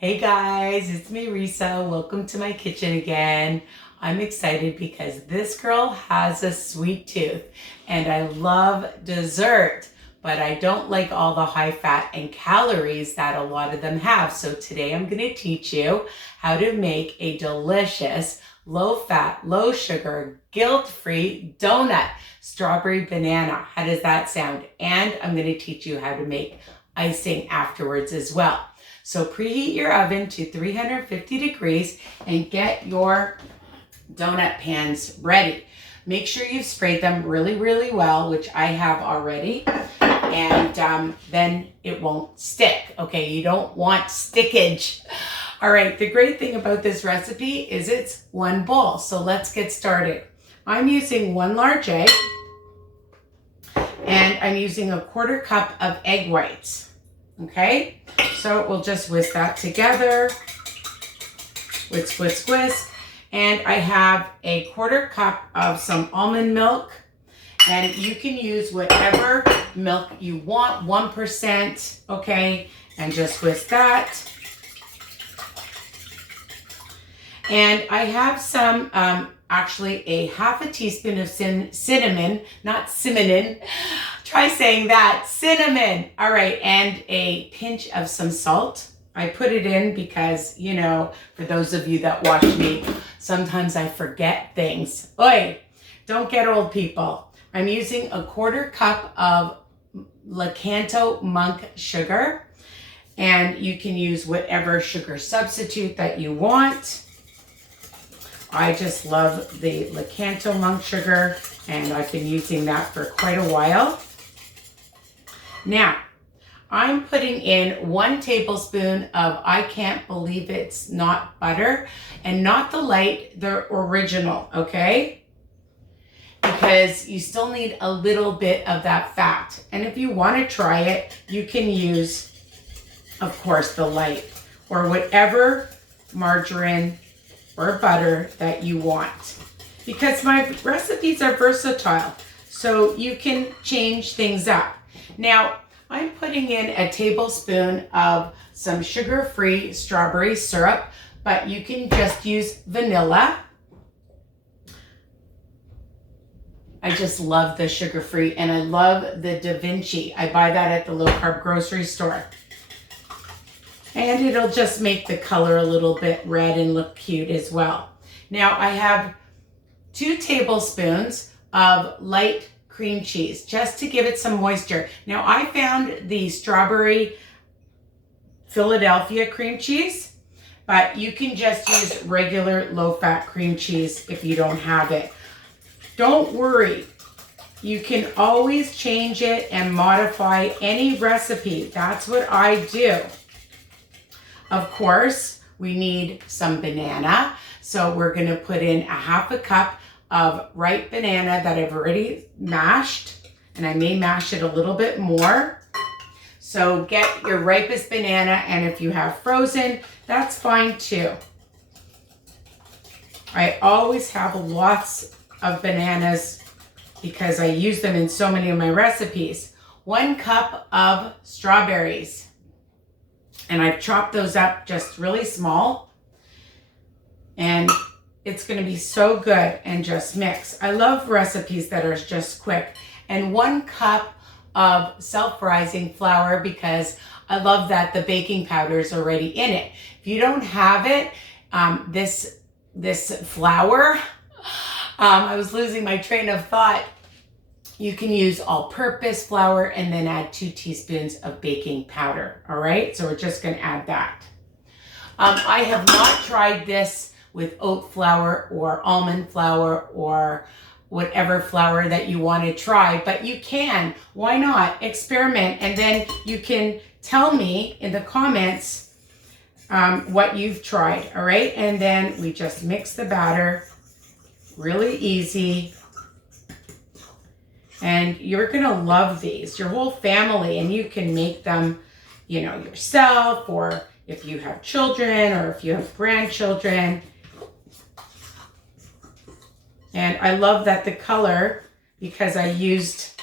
Hey guys, it's me Risa. Welcome to my kitchen again. I'm excited because this girl has a sweet tooth and I love dessert, but I don't like all the high fat and calories that a lot of them have. So today I'm going to teach you how to make a delicious low fat, low sugar, guilt-free donut, strawberry banana. How does that sound? And I'm going to teach you how to make icing afterwards as well. So preheat your oven to 350 degrees and get your donut pans ready. Make sure you've sprayed them really, really well, which I have already, and then it won't stick. Okay, you don't want stickage. All right, the great thing about this recipe is it's one bowl. So let's get started. I'm using one large egg and I'm using a 1/4 cup of egg whites. Okay, so we'll just whisk that together. Whisk, whisk, whisk. And I have a 1/4 cup of some almond milk. And you can use whatever milk you want, 1%, okay? And just whisk that. And I have some, actually a 1/2 teaspoon of cinnamon, not cinnamon. Try saying that, cinnamon. All right, and a pinch of some salt. I put it in because, you know, for those of you that watch me, sometimes I forget things. Oi, don't get old, people. I'm using a 1/4 cup of Lakanto Monk sugar, and you can use whatever sugar substitute that you want. I just love the Lakanto Monk sugar, and I've been using that for quite a while. Now, I'm putting in 1 tablespoon of I Can't Believe It's Not butter, and not the light, the original, okay? Because you still need a little bit of that fat. And if you want to try it, you can use, of course, the light or whatever margarine or butter that you want. Because my recipes are versatile, so you can change things up. Now, I'm putting in a tablespoon of some sugar-free strawberry syrup, but you can just use vanilla. I just love the sugar-free, and I love the Da Vinci. I buy that at the low-carb grocery store. And it'll just make the color a little bit red and look cute as well. Now I have 2 tablespoons of light cream cheese just to give it some moisture. Now I found the strawberry Philadelphia cream cheese, but you can just use regular low-fat cream cheese if you don't have it. Don't worry. You can always change it and modify any recipe. That's what I do. Of course, we need some banana. So we're going to put in a 1/2 cup of ripe banana that I've already mashed. And I may mash it a little bit more. So get your ripest banana, and if you have frozen, that's fine too. I always have lots of bananas because I use them in so many of my recipes. 1 cup of strawberries. And I've chopped those up just really small. And it's going to be so good, and just mix. I love recipes that are just quick. And 1 cup of self-rising flour because I love that the baking powder is already in it. If you don't have it, this flour, I was losing my train of thought. You can use all-purpose flour and then add 2 teaspoons of baking powder. All right, so we're just going to add that. I have not tried this with oat flour or almond flour or whatever flour that you want to try, but you can. Why not? Experiment, and then you can tell me in the comments what you've tried. All right, and then we just mix the batter. Really easy. And you're going to love these, your whole family, and you can make them, you know, yourself, or if you have children or if you have grandchildren. And I love that the color, because I used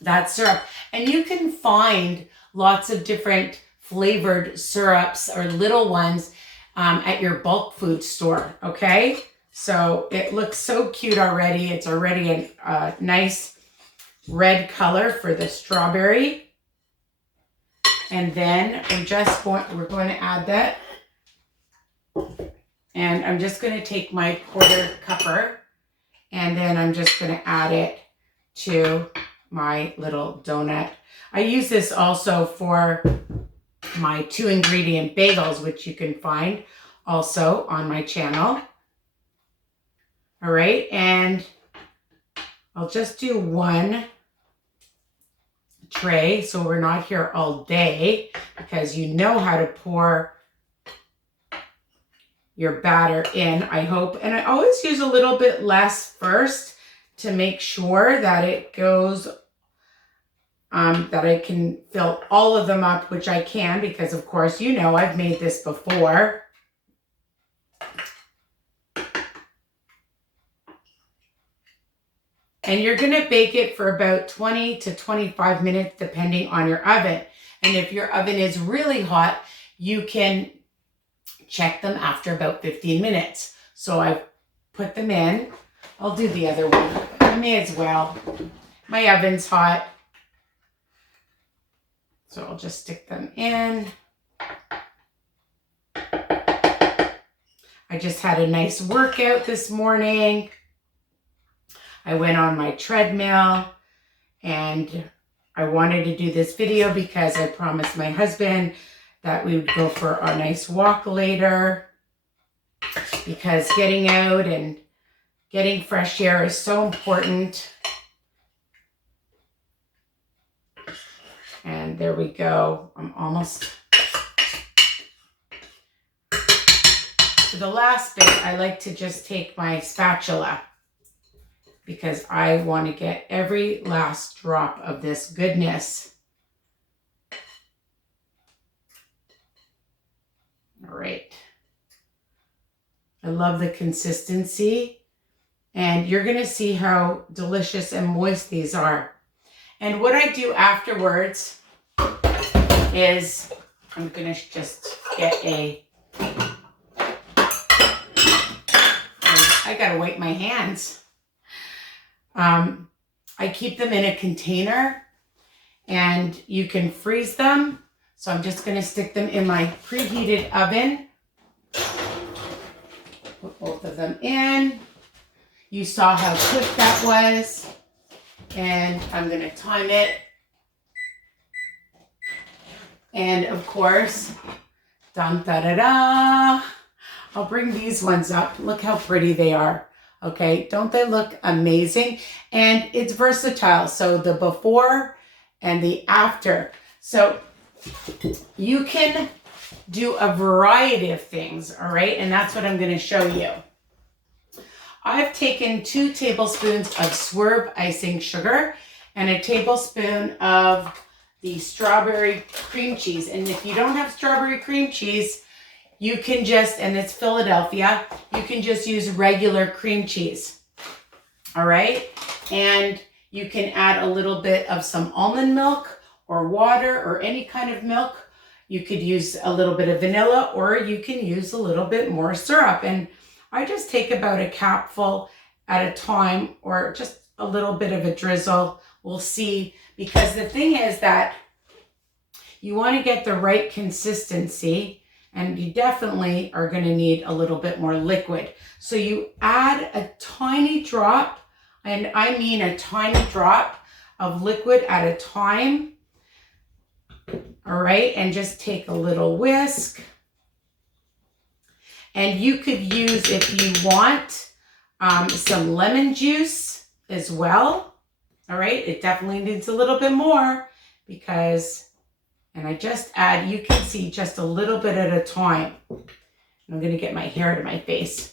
that syrup. And you can find lots of different flavored syrups or little ones at your bulk food store, okay? So it looks so cute already. It's already a nice red color for the strawberry. And then we're going to add that. And I'm just going to take my quarter cupper and then I'm just going to add it to my little donut. I use this also for my 2-ingredient bagels, which you can find also on my channel. All right, and I'll just do one tray so we're not here all day, because you know how to pour your batter in, I hope. And I always use a little bit less first to make sure that it goes, that I can fill all of them up, which I can, because of course, you know, I've made this before. And you're gonna bake it for about 20 to 25 minutes, depending on your oven. And if your oven is really hot, you can check them after about 15 minutes. So I've put them in. I'll do the other one. I may as well. My oven's hot. So I'll just stick them in. I just had a nice workout this morning. I went on my treadmill and I wanted to do this video because I promised my husband that we would go for a nice walk later, because getting out and getting fresh air is so important. And there we go. I'm almost to the last bit. I like to just take my spatula because I want to get every last drop of this goodness. All right. I love the consistency, and you're going to see how delicious and moist these are. And what I do afterwards is I'm going to just get I got to wipe my hands. I keep them in a container and you can freeze them. So I'm just going to stick them in my preheated oven. Put both of them in. You saw how quick that was. And I'm going to time it. And of course, dun da da da. I'll bring these ones up. Look how pretty they are. Okay, don't they look amazing? And it's versatile. So the before and the after. So you can do a variety of things, all right? And that's what I'm going to show you. I've taken 2 tablespoons of Swerve icing sugar and a tablespoon of the strawberry cream cheese. And if you don't have strawberry cream cheese, you can just, and it's Philadelphia, you can just use regular cream cheese. All right? And you can add a little bit of some almond milk or water or any kind of milk. You could use a little bit of vanilla, or you can use a little bit more syrup. And I just take about a capful at a time, or just a little bit of a drizzle. We'll see, because the thing is that you want to get the right consistency, and you definitely are going to need a little bit more liquid. So you add a tiny drop, and I mean a tiny drop of liquid at a time. All right, and just take a little whisk. And you could use, if you want, some lemon juice as well. All right, it definitely needs a little bit more because, and I just add, you can see, just a little bit at a time. I'm going to get my hair to my face.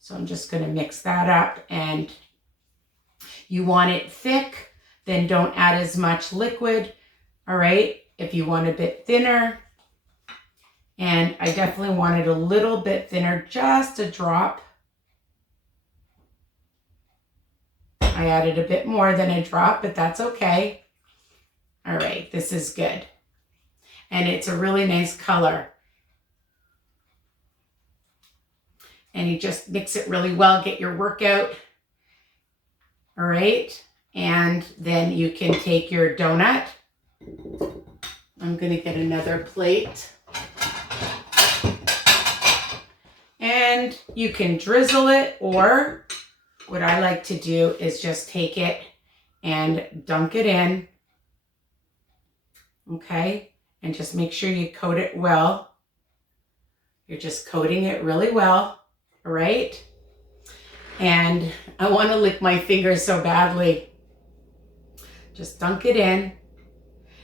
So I'm just going to mix that up, and you want it thick, then don't add as much liquid. All right, if you want a bit thinner, and I definitely want it a little bit thinner, just a drop. I added a bit more than a drop, but that's okay. All right, this is good. And it's a really nice color. And you just mix it really well, get your workout. All right, and then you can take your donut. I'm gonna get another plate. And you can drizzle it, or what I like to do is just take it and dunk it in. Okay, and just make sure you coat it well. You're just coating it really well, all right? And I want to lick my fingers so badly. Just dunk it in.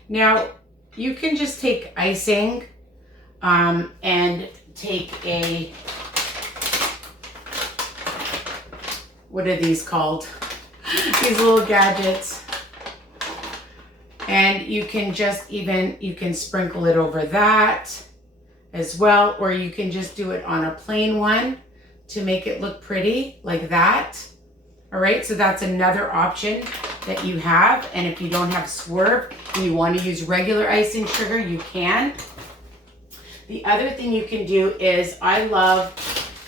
Now, you can just take icing and take a, what are these called? These little gadgets. And you can just you can sprinkle it over that as well, or you can just do it on a plain one to make it look pretty like that. All right, so that's another option that you have. And if you don't have Swerve and you want to use regular icing sugar, you can. The other thing you can do is I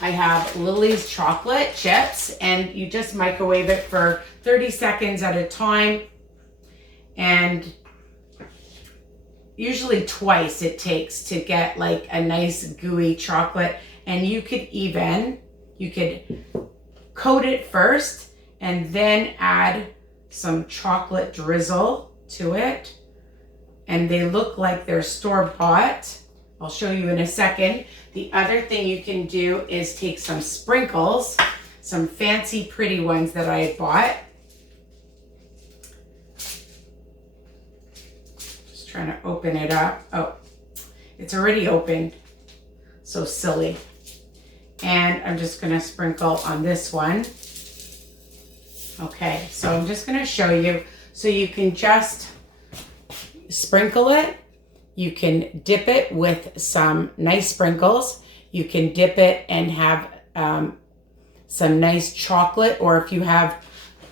have Lily's chocolate chips, and you just microwave it for 30 seconds at a time. And usually twice it takes to get like a nice gooey chocolate. And you could coat it first and then add some chocolate drizzle to it. And they look like they're store-bought. I'll show you in a second. The other thing you can do is take some sprinkles, some fancy pretty ones that I bought. Just trying to open it up. Oh, it's already opened. So silly. And I'm just gonna sprinkle on this one. Okay, so I'm just gonna show you. So you can just sprinkle it. You can dip it with some nice sprinkles. You can dip it and have some nice chocolate, or if you have,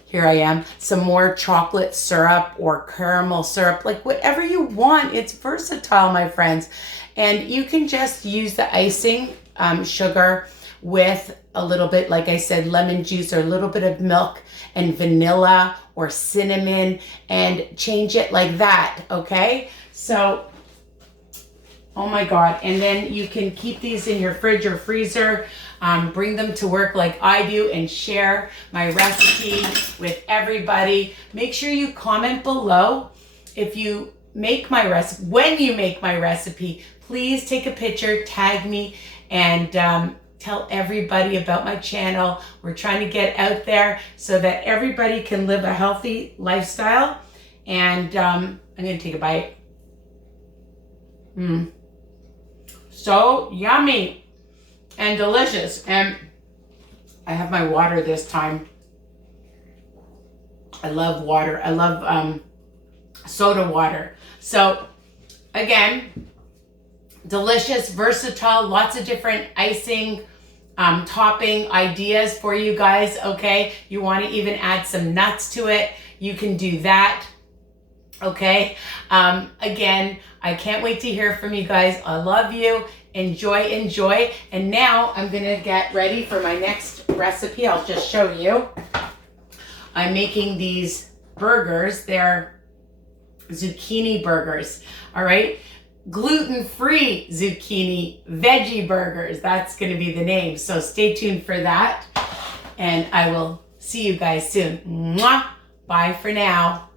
here I am, some more chocolate syrup or caramel syrup, like whatever you want. It's versatile, my friends. And you can just use the icing sugar with a little bit, like I said, lemon juice or a little bit of milk and vanilla or cinnamon, and change it like that, okay? So, oh my God. And then you can keep these in your fridge or freezer, bring them to work like I do, and share my recipe with everybody. Make sure you comment below if you make my recipe. When you make my recipe, please take a picture, tag me, and tell everybody about my channel. We're trying to get out there so that everybody can live a healthy lifestyle. And I'm gonna take a bite. So yummy and delicious. And I have my water this time. I love water. I love soda water. So again, delicious, versatile, lots of different icing topping ideas for you guys, okay? You want to even add some nuts to it, you can do that, okay? Again, I can't wait to hear from you guys. I love you. Enjoy. And now I'm gonna get ready for my next recipe. I'll just show you. I'm making these burgers. They're zucchini burgers, all right? Gluten-free zucchini veggie burgers. That's going to be the name. So stay tuned for that. And I will see you guys soon. Mwah! Bye for now.